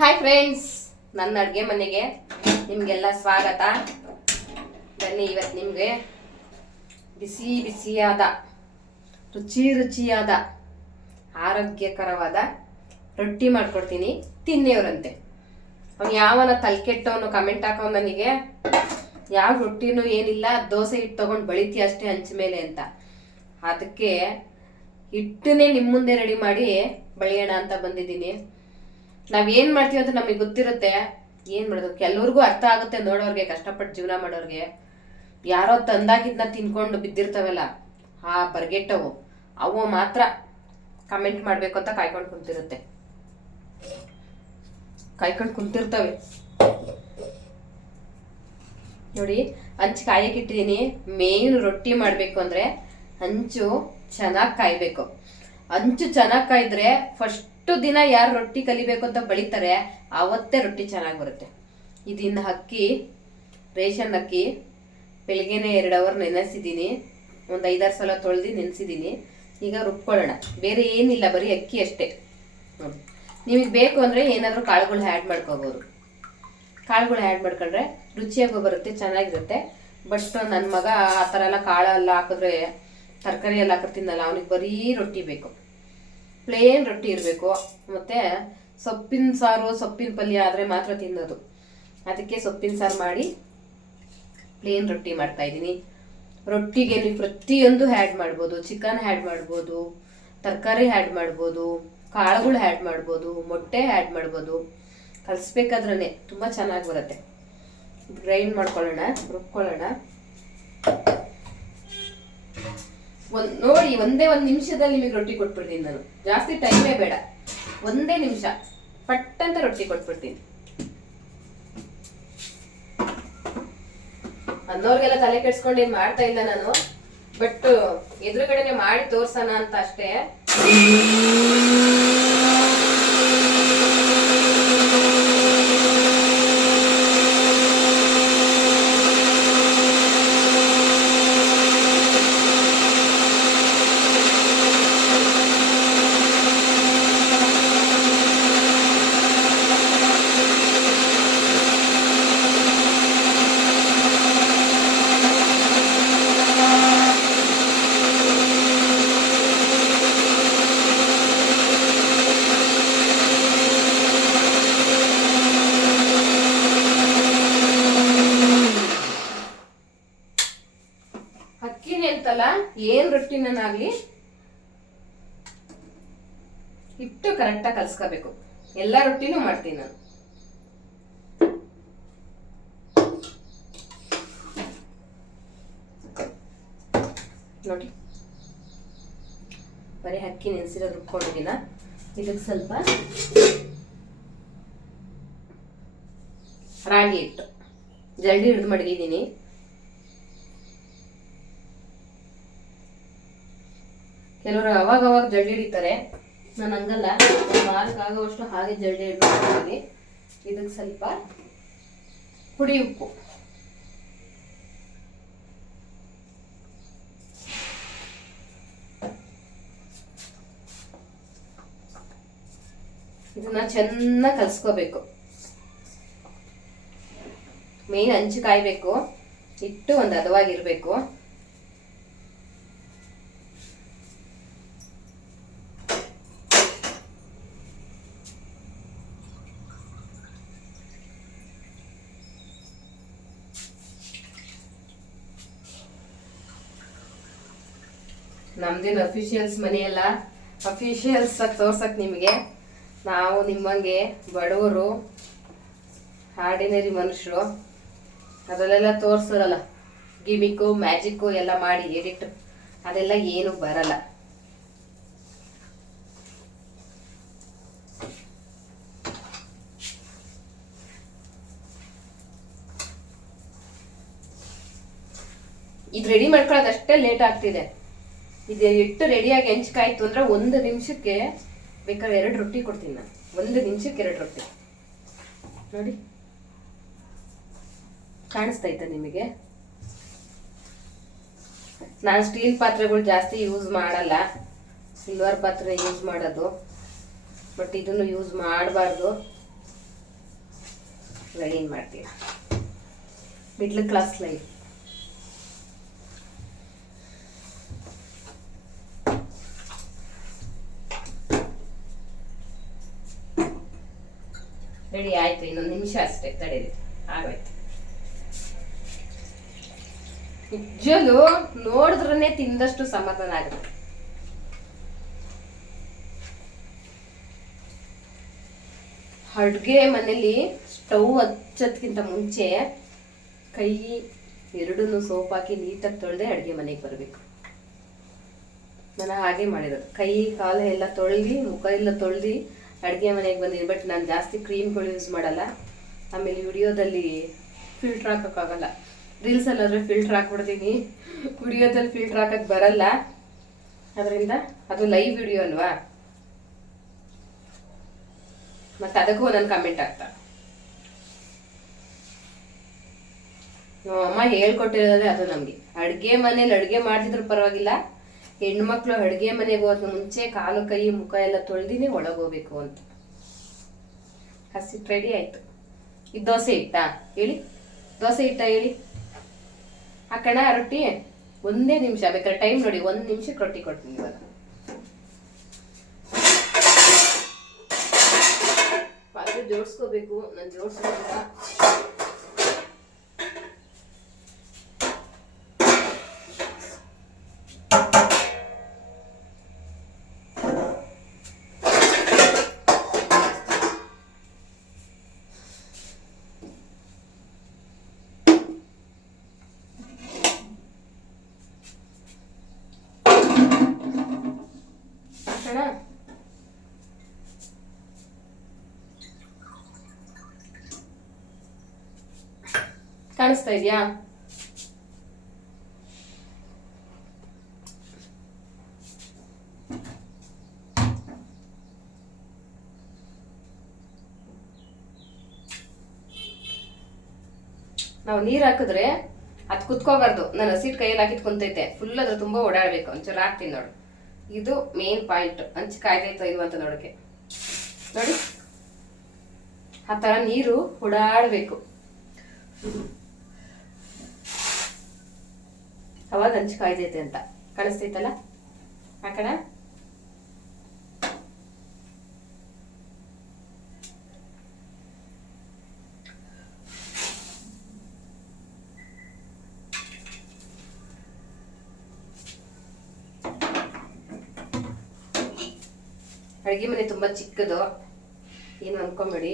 Hi friends, ನನ್ನ ಅಡುಗೆ ಮನೆಗೆ ನಿಮಗೆಲ್ಲ ಸ್ವಾಗತ. ಬನ್ನಿ, ಇವತ್ತು ನಿಮಗೆ ಬಿಸಿ ಬಿಸಿಯಾದ ರುಚಿಯಾದ ಆರೋಗ್ಯಕರವಾದ ರೊಟ್ಟಿ ಮಾಡ್ಕೊಡ್ತೀನಿ. ತಿನ್ನೇವ್ರಂತೆ. ಅವ್ನು ಯಾವನ ತಲೆಕೆಟ್ಟವನು ಕಮೆಂಟ್ ಹಾಕೋ ನನಗೆ, ಯಾವ ರೊಟ್ಟಿನೂ ಏನಿಲ್ಲ, ದೋಸೆ ಹಿಟ್ಟು ತೊಗೊಂಡು ಬಳಿತಿ ಅಷ್ಟೇ ಹಂಚ ಮೇಲೆ ಅಂತ. ಅದಕ್ಕೆ ಹಿಟ್ಟನ್ನೇ ನಿಮ್ಮ ಮುಂದೆ ರೆಡಿ ಮಾಡಿ ಬಳಿಯೋಣ ಅಂತ ಬಂದಿದ್ದೀನಿ. ನಾವೇನು ಮಾಡ್ತೀವಿ ಅಂತ ನಮಗೆ ಗೊತ್ತಿರುತ್ತೆ. ಏನು ಮಾಡೋದು, ಕೆಲವ್ರಿಗೂ ಅರ್ಥ ಆಗುತ್ತೆ, ನೋಡೋರಿಗೆ, ಕಷ್ಟಪಟ್ಟು ಜೀವನ ಮಾಡೋರಿಗೆ. ಯಾರೋ ತಂದಾಗಿದ್ನ ತಿನ್ಕೊಂಡು ಬಿದ್ದಿರ್ತವಲ್ಲ, ಆ ಬರ್ಗೆಟ್ಟವು ಅವು ಮಾತ್ರ ಕಮೆಂಟ್ ಮಾಡಬೇಕು ಅಂತ ಕಾಯ್ಕೊಂಡು ಕುಂತಿರ್ತವೆ. ನೋಡಿ, ಹಂಚು ಕಾಯಕ್ಕೆ ಇಟ್ಟಿದ್ದೀನಿ. ಮೇನ್ ರೊಟ್ಟಿ ಮಾಡಬೇಕು ಅಂದರೆ ಹಂಚು ಚೆನ್ನಾಗಿ ಕಾಯಬೇಕು. ಹಂಚು ಚೆನ್ನಾಗಿ ಕಾಯಿದ್ರೆ ಫಸ್ಟ್ ದಿನ ಯಾರು ರೊಟ್ಟಿ ಕಲಿಬೇಕು ಅಂತ ಬಳಿತಾರೆ ಆವತ್ತೇ ರೊಟ್ಟಿ ಚೆನ್ನಾಗಿ ಬರುತ್ತೆ. ಇದನ್ನ ಅಕ್ಕಿ, ರೇಷನ್ ಅಕ್ಕಿ ಬೆಳಿಗ್ಗೆನೆ 2 ಅವರ್ ನೆನೆಸಿದ್ದೀನಿ. ಒಂದು 5-6 ಸಲ ತೊಳೆದು ನೆನೆಸಿದ್ದೀನಿ. ಈಗ ರುಬ್ಕೊಳ್ಳೋಣ. ಬೇರೆ ಏನಿಲ್ಲ, ಬರೀ ಅಕ್ಕಿ ಅಷ್ಟೇ. ನಿಮಗೆ ಬೇಕು ಅಂದರೆ ಏನಾದರೂ ಕಾಳುಗಳು ಆ್ಯಡ್ ಮಾಡ್ಕೋಬೋದು. ಕಾಳುಗಳು ಆ್ಯಡ್ ಮಾಡ್ಕೊಂಡ್ರೆ ರುಚಿಯಾಗೂ ಬರುತ್ತೆ, ಚೆನ್ನಾಗಿರುತ್ತೆ. ಬಟ್ ನನ್ನ ಮಗ ಆ ಥರ ಎಲ್ಲ ಕಾಳೆಲ್ಲ ಹಾಕಿದ್ರೆ, ತರಕಾರಿ ಎಲ್ಲ ಹಾಕಿದ್ರೆ ತಿನ್ನಲ್ಲ. ಅವನಿಗೆ ಬರೀ ರೊಟ್ಟಿ ಬೇಕು, ಪ್ಲೇನ್ ರೊಟ್ಟಿ ಇರಬೇಕು. ಮತ್ತು ಸೊಪ್ಪಿನ ಸಾರು, ಸೊಪ್ಪಿನ ಪಲ್ಯ ಆದರೆ ಮಾತ್ರ ತಿನ್ನೋದು. ಅದಕ್ಕೆ ಸೊಪ್ಪಿನ ಸಾರು ಮಾಡಿ ಪ್ಲೇನ್ ರೊಟ್ಟಿ ಮಾಡ್ತಾಯಿದ್ದೀನಿ. ರೊಟ್ಟಿಗೆ ನೀವು ಪ್ರತಿಯೊಂದು ಆ್ಯಡ್ ಮಾಡ್ಬೋದು. ಚಿಕನ್ ಆ್ಯಡ್ ಮಾಡ್ಬೋದು, ತರಕಾರಿ ಆ್ಯಡ್ ಮಾಡ್ಬೋದು, ಕಾಳುಗಳು ಆ್ಯಡ್ ಮಾಡ್ಬೋದು, ಮೊಟ್ಟೆ ಆ್ಯಡ್ ಮಾಡ್ಬೋದು. ಕಲಿಸ್ಬೇಕಾದ್ರೇ ತುಂಬ ಚೆನ್ನಾಗಿ ಬರುತ್ತೆ. ಗ್ರೈಂಡ್ ಮಾಡ್ಕೊಳ್ಳೋಣ, ರುಬ್ಕೊಳ್ಳೋಣ. ನೋಡಿ, ಒಂದೇ 1 ನಿಮಿಷದಲ್ಲಿ ನಿಮಗೆ ರೊಟ್ಟಿ ಕೊಟ್ಬಿಡ್ತೀನಿ ನಾನು. ಜಾಸ್ತಿ ಟೈಮೇ ಬೇಡ, 1 ನಿಮಿಷ ಪಟ್ಟಂತ ರೊಟ್ಟಿ ಕೊಟ್ಬಿಡ್ತೀನಿ. ಅನ್ನೋರ್ಗೆಲ್ಲ ತಲೆ ಕೆಡ್ಸ್ಕೊಂಡು ಏನ್ ಮಾಡ್ತಾ ಇಲ್ಲ ನಾನು. ಬಟ್ ಎದುರುಗಡೆನೆ ಮಾಡಿ ತೋರ್ಸೋಣ ಅಂತ ಅಷ್ಟೇ. ಅಂತಲ್ಲ, ಏನ್ ರೊಟ್ಟಿನಾಗ್ಲಿ ಹಿಟ್ಟು ಕರೆಕ್ಟಾಗಿ ಕಲ್ಸ್ಕೋಬೇಕು. ಎಲ್ಲ ರೊಟ್ಟಿನೂ ಮಾಡ್ತೀನಿ ನಾನು. ನೋಡಿ, ಬರೀ ಅಕ್ಕಿ ನೆನೆಸಿರೋದು ರುಬ್ಕೊಂಡಿದ್ದೀನ. ಇದಕ್ಕೆ ಸ್ವಲ್ಪ ರಾಗಿ ಹಿಟ್ಟು ಜಲ್ದಿ ಹಿಡಿದು ಮಡಗಿದ್ದೀನಿ. ಕೆಲವರು ಅವಾಗ ಜಲ್ದಿ ಹಿಡಿತಾರೆ, ನಾನು ಹಂಗಲ್ಲ. ಒಂದು ವಾರಕ್ಕೆ ಆಗೋವಷ್ಟು ಹಾಗೆ ಜಲ್ದಿ ಹಿಡ್ಕೊಂಡಿದ್ದೀನಿ. ಇದಕ್ಕೆ ಸ್ವಲ್ಪ ಪುಡಿ ಉಪ್ಪು, ಇದನ್ನ ಚೆನ್ನಾಗಿ ಕಲಿಸ್ಕೋಬೇಕು. ಮೇನ್ ಹಂಚು ಕಾಯ್ಬೇಕು, ಹಿಟ್ಟು ಒಂದು ಹದವಾಗಿರ್ಬೇಕು. ನಮ್ದೇನು ಅಫಿಷಿಯಲ್ಸ್ ಮನೆಯಲ್ಲ, ಅಫಿಷಿಯಲ್ಸ್ ಆಗಿ ತೋರ್ಸಕ್ ನಿಮಗೆ. ನಾವು ನಿಮ್ಮಂಗೆ ಬಡವರು, ಆರ್ಡಿನರಿ ಮನುಷ್ಯರು. ಅದರಲ್ಲೆಲ್ಲ ತೋರಿಸೋರಲ್ಲ, ಗಿಮಿಕ್ಕು, ಮ್ಯಾಜಿಕ್ಕು ಎಲ್ಲ ಮಾಡಿ ಎಡಿಟ್, ಅದೆಲ್ಲ ಏನು ಬರಲ್ಲ. ಇದು ರೆಡಿ ಮಾಡ್ಕೊಳ್ಳೋದಷ್ಟೇ ಲೇಟ್ ಆಗ್ತಿದೆ. ಇದು ಹಿಟ್ಟು ರೆಡಿಯಾಗಿ ಹೆಂಚ್ಕಾಯ್ತು ಅಂದ್ರೆ 1 ನಿಮಿಷಕ್ಕೆ ಬೇಕಾದ್ರೆ 2 ರೊಟ್ಟಿ ಕೊಡ್ತೀನಿ ನಾನು. 1 ನಿಮಿಷಕ್ಕೆ 2 ರೊಟ್ಟಿ. ನೋಡಿ, ಕಾಣಿಸ್ತೈತ ನಿಮಗೆ? ನಾನು ಸ್ಟೀಲ್ ಪಾತ್ರೆಗಳು ಜಾಸ್ತಿ ಯೂಸ್ ಮಾಡಲ್ಲ, ಸಿಲ್ವರ್ ಪಾತ್ರೆ ಯೂಸ್ ಮಾಡೋದು. ಬಟ್ ಇದನ್ನು ಯೂಸ್ ಮಾಡಬಾರ್ದು. ಲೈನ್ ಮಾಡ್ತೀವಿ, ಮಿಡ್ಲ್ ಕ್ಲಾಸ್ ಲೈನ್. ರೆಡಿ ಆಯ್ತು, ಇನ್ನೊಂದು ನಿಮಿಷ ಅಷ್ಟೇ ತಡೀರಿ, ಆಗೋಯ್ತು. ನಿಜಲು ನೋಡಿದ್ರೇ ತಿಂದಷ್ಟು ಸಮಾಧಾನ ಆಗುತ್ತೆ. ಅಡುಗೆ ಮನೇಲಿ ಸ್ಟವ್ ಹಚ್ಚೋದ್ಕಿಂತ ಮುಂಚೆ ಕೈ ಎರಡನ್ನೂ ಸೋಪ್ ಹಾಕಿ ನೀಟಾಗಿ ತೊಳೆದೇ ಅಡುಗೆ ಮನೆಗೆ ಬರಬೇಕು. ನಾನು ಹಾಗೆ ಮಾಡಿರೋದು, ಕೈ ಕಾಲು ಎಲ್ಲ ತೊಳೆದು ಮುಖ ಎಲ್ಲ ತೊಳೆದು ಅಡುಗೆ ಮನೆಗೆ ಬಂದಿದ್ದೀನಿ. ಬಟ್ ನಾನು ಜಾಸ್ತಿ ಕ್ರೀಮ್ಗಳು ಯೂಸ್ ಮಾಡಲ್ಲ. ಆಮೇಲೆ ವಿಡಿಯೋದಲ್ಲಿ ಫಿಲ್ಟ್ರ್ ಹಾಕೋಕ್ಕಾಗಲ್ಲ, ರೀಲ್ಸಲ್ಲಾದರೆ ಫಿಲ್ಟ್ರ್ ಹಾಕ್ಬಿಡ್ತೀನಿ, ವಿಡಿಯೋದಲ್ಲಿ ಫಿಲ್ಟ್ರ್ ಹಾಕೋಕ್ಕೆ ಬರಲ್ಲ. ಅದರಿಂದ ಅದು ಲೈವ್ ವಿಡಿಯೋ ಅಲ್ವಾ, ಮತ್ತು ಅದಕ್ಕೂ ಒಂದೊಂದು ಕಮೆಂಟ್ ಆಗ್ತಾರೆ. ಅಮ್ಮ ಹೇಳ್ಕೊಟ್ಟಿರೋದೇ ಅದು ನಮಗೆ. ಅಡುಗೆ ಮನೇಲಿ ಅಡುಗೆ ಮಾಡ್ತಿದ್ರು ಪರವಾಗಿಲ್ಲ, ಹೆಣ್ಮಕ್ಳು ಅಡುಗೆ ಮನೆಗೆ ಹೋದ ಮುಂಚೆ ಕಾಲು ಕೈ ಮುಖ ಎಲ್ಲ ತೊಳೆದಿನೇ ಒಳಗೋಗ್ಬೇಕು ಅಂತ. ಹಸಿಟ್ಟು ರೆಡಿ ಆಯ್ತು. ಇದು ದೋಸೆ ಇಟ್ಟಾ ಹೇಳಿ, ದೋಸೆ ಇಟ್ಟ ಹೇಳಿ, ಹಾಕೋಣ ರೊಟ್ಟಿ. ಒಂದೇ ನಿಮಿಷ ಬೇಕಾದ್ರೆ ಟೈಮ್ ನೋಡಿ, 1 ನಿಮಿಷಕ್ಕೆ ರೊಟ್ಟಿ ಕೊಡ್ತೀನಿ ಇವಾಗ. ಪಾತ್ರೆ ಜೋಡಿಸ್ಕೋಬೇಕು, ನಾನು ಜೋಡಿಸ್ಕೋಬೇಕ. ಕಾಣಿಸ್ತಾ ಇದೆಯಾ? ನಾವು ನೀರು ಹಾಕಿದ್ರೆ ಅದು ಕುತ್ಕೋಬಾರ್ದು. ನಾನು ಹಸಿಟ್ಟು ಕೈಯಲ್ಲಿ ಹಾಕಿಟ್ಕೊಂತೈತೆ, ಫುಲ್ ಅದ್ರ ತುಂಬ ಓಡಾಡ್ಬೇಕು. ಒಂಚೂರು ಹಾಕ್ತೀನಿ ನೋಡು, ಇದು ಮೇನ್ ಪಾಯಿಂಟ್. ಹಂಚು ಕಾಯ್ದೈತೋ ಇಲ್ವ ಅಂತ ನೋಡೋಕೆ. ನೋಡಿ, ಆ ಥರ ನೀರು ಓಡಾಡಬೇಕು, ಅವಾಗ ಹಂಚು ಕಾಯ್ದೈತೆ ಅಂತ. ಕಾಣಿಸ್ತೈತಲ್ಲ? ಹಾಕೋಣ. ಅಡುಗೆ ಮನೆ ತುಂಬ ಚಿಕ್ಕದು, ಏನು ಅನ್ಕೊಂಬೇಡಿ.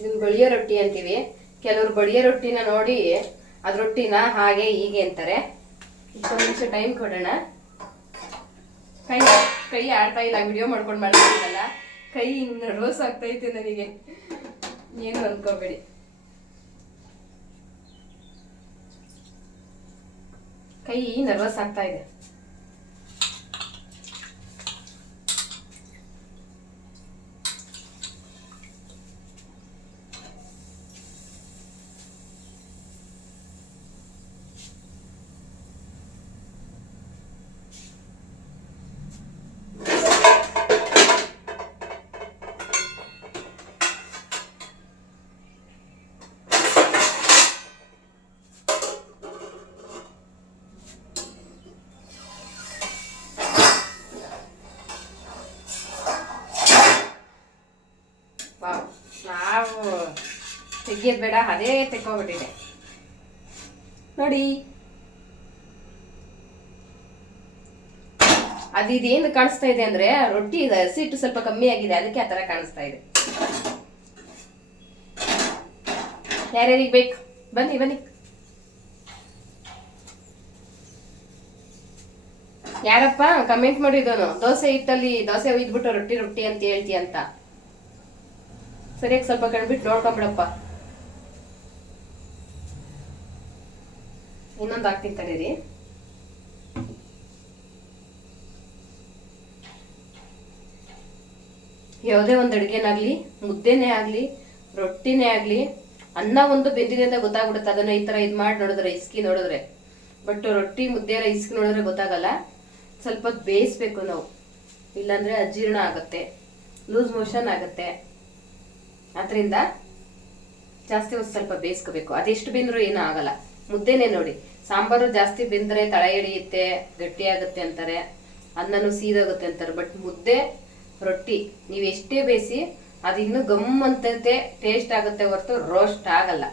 ಇದನ್ನ ಬಳಿಯೋ ರೊಟ್ಟಿ ಅಂತೀವಿ. ಕೆಲವರು ಬಳಿಯೋ ರೊಟ್ಟಿನ ನೋಡಿ ಅದ್ ರೊಟ್ಟಿನ ಹಾಗೆ ಹೀಗೆ ಅಂತಾರೆ. 1 ನಿಮಿಷ ಟೈಮ್ ಕೊಡೋಣ. ಕೈ ಆಡ್ತಾ ಇಲ್ಲ, ವಿಡಿಯೋ ಮಾಡ್ಕೊಂಡು ಮಾಡ್ತಿದ್ದಲ್ಲ, ಕೈ ಹಿಂಗ್ ನರ್ವಸ್ ಆಗ್ತೈತೆ ನನಗೆ, ಏನು ಅನ್ಕೋಬೇಡಿ. ಕೈ ನರ್ವಸ್ ಆಗ್ತಾ ಇದೆ. ನಾವು ತೆಗಿಯೋದು ಬೇಡ, ಅದೇ ತೆಕ್ಕೋಗ್ಬಿಟ್ಟಿದೆ ನೋಡಿ. ಅದಿದೇನು ಕಾಣಿಸ್ತಾ ಇದೆ ಅಂದ್ರೆ ರೊಟ್ಟಿ ಹಸಿಟ್ಟು ಸ್ವಲ್ಪ ಕಮ್ಮಿ ಆಗಿದೆ, ಅದಕ್ಕೆ ಆ ತರ ಕಾಣಿಸ್ತಾ ಇದೆ. ಯಾರ್ಯಾರಿಗೆ ಬೇಕು ಬನ್ನಿ ಬನ್ನಿ. ಯಾರಪ್ಪ ಕಮೆಂಟ್ ಮಾಡಿದೋನು ದೋಸೆ ಹಿಟ್ಟಲ್ಲಿ ದೋಸೆ ಒಯ್ದ್ಬಿಟ್ಟು ರೊಟ್ಟಿ ರೊಟ್ಟಿ ಅಂತ ಹೇಳ್ತಿ ಅಂತ. ಸರಿಯಾಗಿ ಸ್ವಲ್ಪ ಕಣ್ಬಿಟ್ಟು ನೋಡ್ಕೊಂಬಿಡಪ್ಪ. ಇನ್ನೊಂದು ಹಾಕ್ತೀನಿ ತಡೀರಿ. ಯಾವುದೇ ಒಂದು ಅಡುಗೆನಾಗ್ಲಿ, ಮುದ್ದೆನೇ ಆಗಲಿ, ರೊಟ್ಟಿನೇ ಆಗಲಿ, ಅನ್ನ ಒಂದು ಬೆಂದಿದೆ ಅಂತ ಗೊತ್ತಾಗ್ಬಿಡುತ್ತೆ, ಅದನ್ನ ಈ ತರ ಇದ್ ಮಾಡಿ ನೋಡಿದ್ರೆ, ಇಸ್ಕಿ ನೋಡಿದ್ರೆ. ಬಟ್ ರೊಟ್ಟಿ ಮುದ್ದೆ ಎಲ್ಲ ಇಸ್ಕಿ ನೋಡಿದ್ರೆ ಗೊತ್ತಾಗಲ್ಲ. ಸ್ವಲ್ಪ ಹೊತ್ತು ಬೇಯಿಸ್ಬೇಕು ನಾವು, ಇಲ್ಲಾಂದ್ರೆ ಅಜೀರ್ಣ ಆಗುತ್ತೆ, ಲೂಸ್ ಮೋಷನ್ ಆಗುತ್ತೆ. ಅದರಿಂದ ಜಾಸ್ತಿ ಹೊತ್ತು ಸ್ವಲ್ಪ ಬೇಯಿಸ್ಕೋಬೇಕು. ಅದೆಷ್ಟು ಬೆಂದ್ರು ಏನೂ ಆಗಲ್ಲ. ಮುದ್ದೆನೆ ನೋಡಿ, ಸಾಂಬಾರು ಜಾಸ್ತಿ ಬೆಂದ್ರೆ ತಳ ಹಿಡಿಯುತ್ತೆ, ಗಟ್ಟಿ ಆಗುತ್ತೆ ಅಂತಾರೆ, ಅನ್ನನೂ ಸೀದೋಗುತ್ತೆ ಅಂತಾರೆ. ಬಟ್ ಮುದ್ದೆ ರೊಟ್ಟಿ ನೀವು ಎಷ್ಟೇ ಬೇಯಿಸಿ ಅದು ಇನ್ನೂ ಗಮ್ ಅಂತತೆ ಟೇಸ್ಟ್ ಆಗುತ್ತೆ ಹೊರತು ರೋಸ್ಟ್ ಆಗಲ್ಲ.